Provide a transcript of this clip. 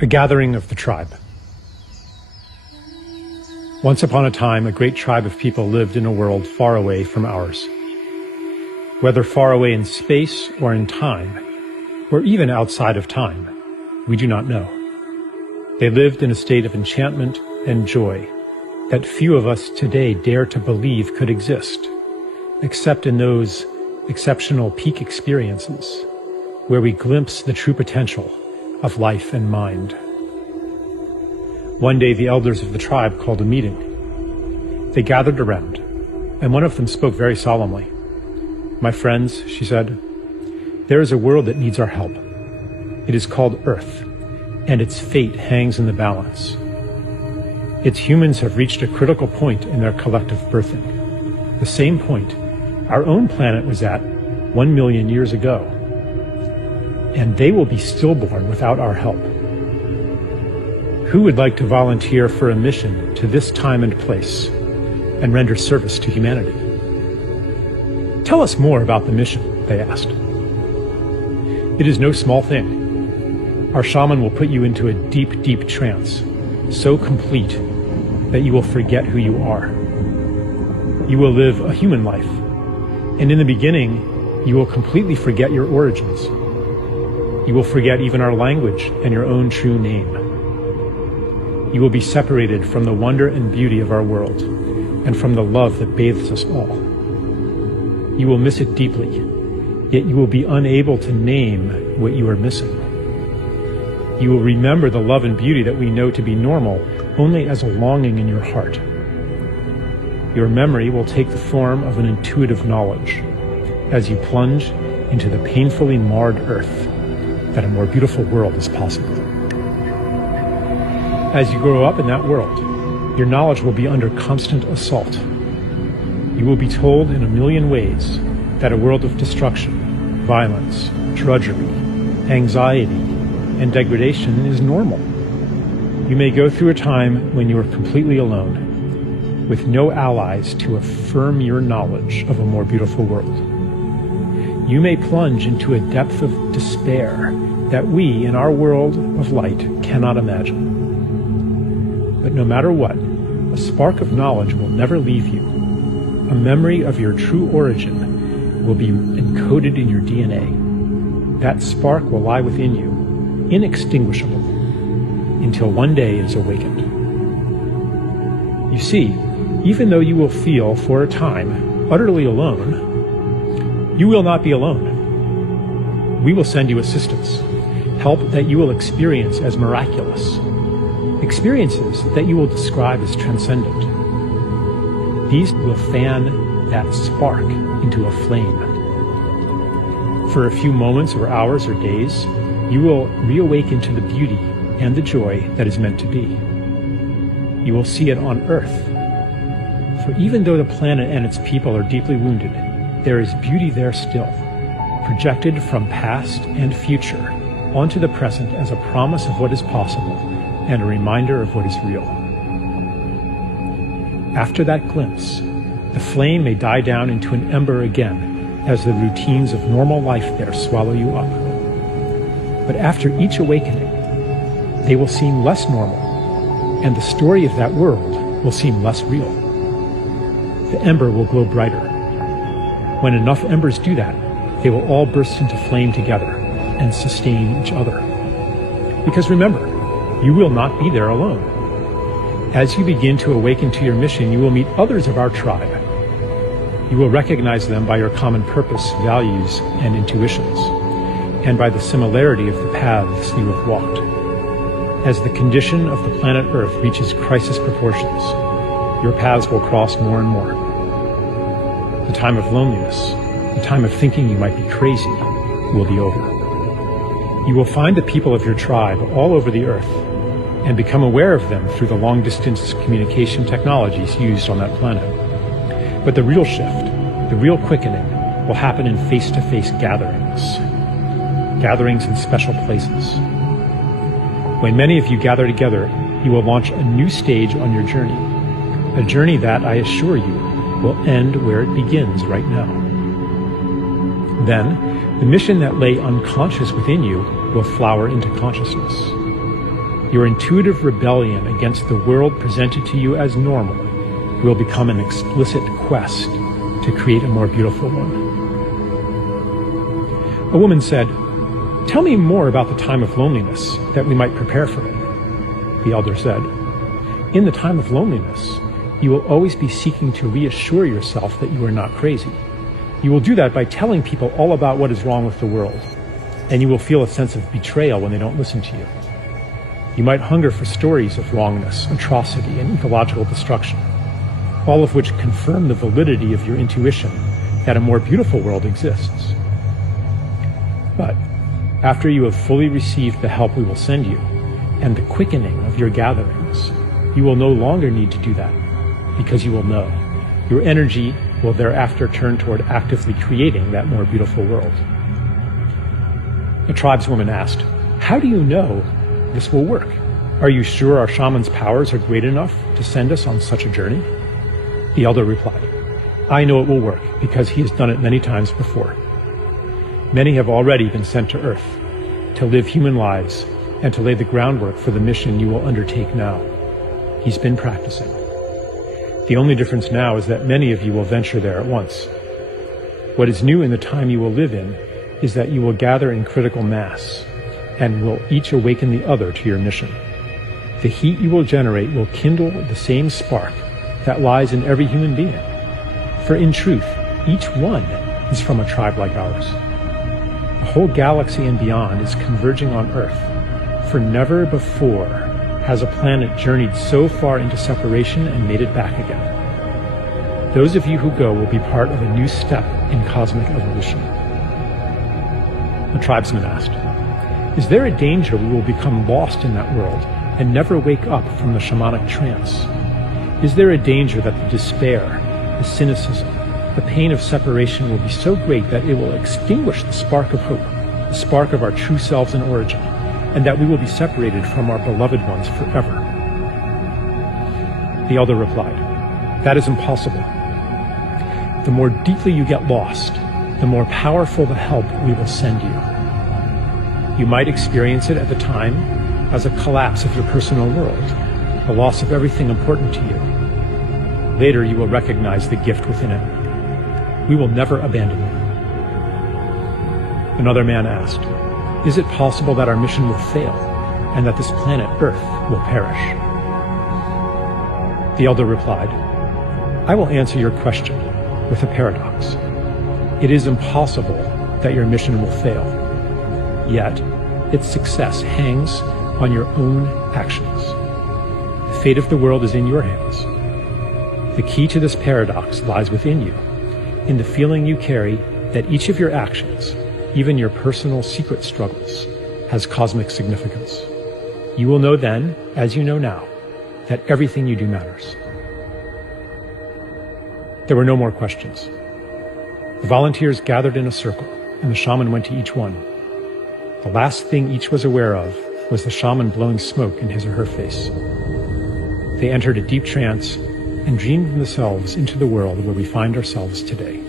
A gathering of the tribe. Once upon a time, a great tribe of people lived in a world far away from ours. Whether far away in space or in time, or even outside of time, we do not know. They lived in a state of enchantment and joy that few of us today dare to believe could exist, except in those exceptional peak experiences where we glimpse the true potential of life and mind. One day, the elders of the tribe called a meeting. They gathered around, and one of them spoke very solemnly. "My friends," she said, "there is a world that needs our help. It is called Earth, and its fate hangs in the balance. Its humans have reached a critical point in their collective birthing, the same point our own planet was at 1 million years ago. And they will be stillborn without our help. Who would like to volunteer for a mission to this time and place and render service to humanity?" "Tell us more about the mission," they asked. "It is no small thing. Our shaman will put you into a deep, deep trance, so complete that you will forget who you are. You will live a human life, and in the beginning, you will completely forget your origins. You will forget even our language and your own true name. You will be separated from the wonder and beauty of our world and from the love that bathes us all. You will miss it deeply, yet you will be unable to name what you are missing. You will remember the love and beauty that we know to be normal only as a longing in your heart. Your memory will take the form of an intuitive knowledge as you plunge into the painfully marred earth that a more beautiful world is possible. As you grow up in that world, your knowledge will be under constant assault. You will be told in a million ways that a world of destruction, violence, drudgery, anxiety, and degradation is normal. You may go through a time when you are completely alone, with no allies to affirm your knowledge of a more beautiful world. You may plunge into a depth of despair that we, in our world of light, cannot imagine. But no matter what, a spark of knowledge will never leave you. A memory of your true origin will be encoded in your DNA. That spark will lie within you, inextinguishable, until one day it is awakened. You see, even though you will feel, for a time, utterly alone, you will not be alone. We will send you assistance, help that you will experience as miraculous, experiences that you will describe as transcendent. These will fan that spark into a flame. For a few moments or hours or days, you will reawaken to the beauty and the joy that is meant to be. You will see it on Earth. For even though the planet and its people are deeply wounded, there is beauty there still, projected from past and future onto the present as a promise of what is possible and a reminder of what is real. After that glimpse, the flame may die down into an ember again as the routines of normal life there swallow you up. But after each awakening, they will seem less normal, and the story of that world will seem less real. The ember will glow brighter. When enough embers do that, they will all burst into flame together and sustain each other. Because remember, you will not be there alone. As you begin to awaken to your mission, you will meet others of our tribe. You will recognize them by your common purpose, values, and intuitions, and by the similarity of the paths you have walked. As the condition of the planet Earth reaches crisis proportions, your paths will cross more and more. The time of loneliness, the time of thinking you might be crazy, will be over. You will find the people of your tribe all over the Earth and become aware of them through the long-distance communication technologies used on that planet. But the real shift, the real quickening, will happen in face-to-face gatherings in special places. When many of you gather together, you will launch a new stage on your journey, a journey that, I assure you, will end where it begins right now. Then, the mission that lay unconscious within you will flower into consciousness. Your intuitive rebellion against the world presented to you as normal will become an explicit quest to create a more beautiful one. A woman said, "Tell me more about the time of loneliness, that we might prepare for it." The elder said, "In the time of loneliness, you will always be seeking to reassure yourself that you are not crazy. You will do that by telling people all about what is wrong with the world, and you will feel a sense of betrayal when they don't listen to you. You might hunger for stories of wrongness, atrocity, and ecological destruction, all of which confirm the validity of your intuition that a more beautiful world exists. But after you have fully received the help we will send you, and the quickening of your gatherings, you will no longer need to do that, because you will know. Your energy will thereafter turn toward actively creating that more beautiful world." A tribeswoman asked, "How do you know this will work? Are you sure our shaman's powers are great enough to send us on such a journey?" The elder replied, "I know it will work because he has done it many times before. Many have already been sent to Earth to live human lives and to lay the groundwork for the mission you will undertake now. He's been practicing. The only difference now is that many of you will venture there at once. What is new in the time you will live in is that you will gather in critical mass and will each awaken the other to your mission. The heat you will generate will kindle the same spark that lies in every human being. For in truth, each one is from a tribe like ours. The whole galaxy and beyond is converging on Earth, for never before has a planet journeyed so far into separation and made it back again. Those of you who go will be part of a new step in cosmic evolution." The tribesman asked, "Is there a danger we will become lost in that world and never wake up from the shamanic trance? Is there a danger that the despair, the cynicism, the pain of separation will be so great that it will extinguish the spark of hope, the spark of our true selves and origin, and that we will be separated from our beloved ones forever?" The elder replied, "That is impossible. The more deeply you get lost, the more powerful the help we will send you. You might experience it at the time as a collapse of your personal world, the loss of everything important to you. Later you will recognize the gift within it. We will never abandon you." Another man asked, "Is it possible that our mission will fail and that this planet Earth will perish?" The elder replied, "I will answer your question with a paradox. It is impossible that your mission will fail, yet its success hangs on your own actions. The fate of the world is in your hands. The key to this paradox lies within you, in the feeling you carry that each of your actions, even your personal secret struggles, has cosmic significance. You will know then, as you know now, that everything you do matters." There were no more questions. The volunteers gathered in a circle, and the shaman went to each one. The last thing each was aware of was the shaman blowing smoke in his or her face. They entered a deep trance and dreamed themselves into the world where we find ourselves today.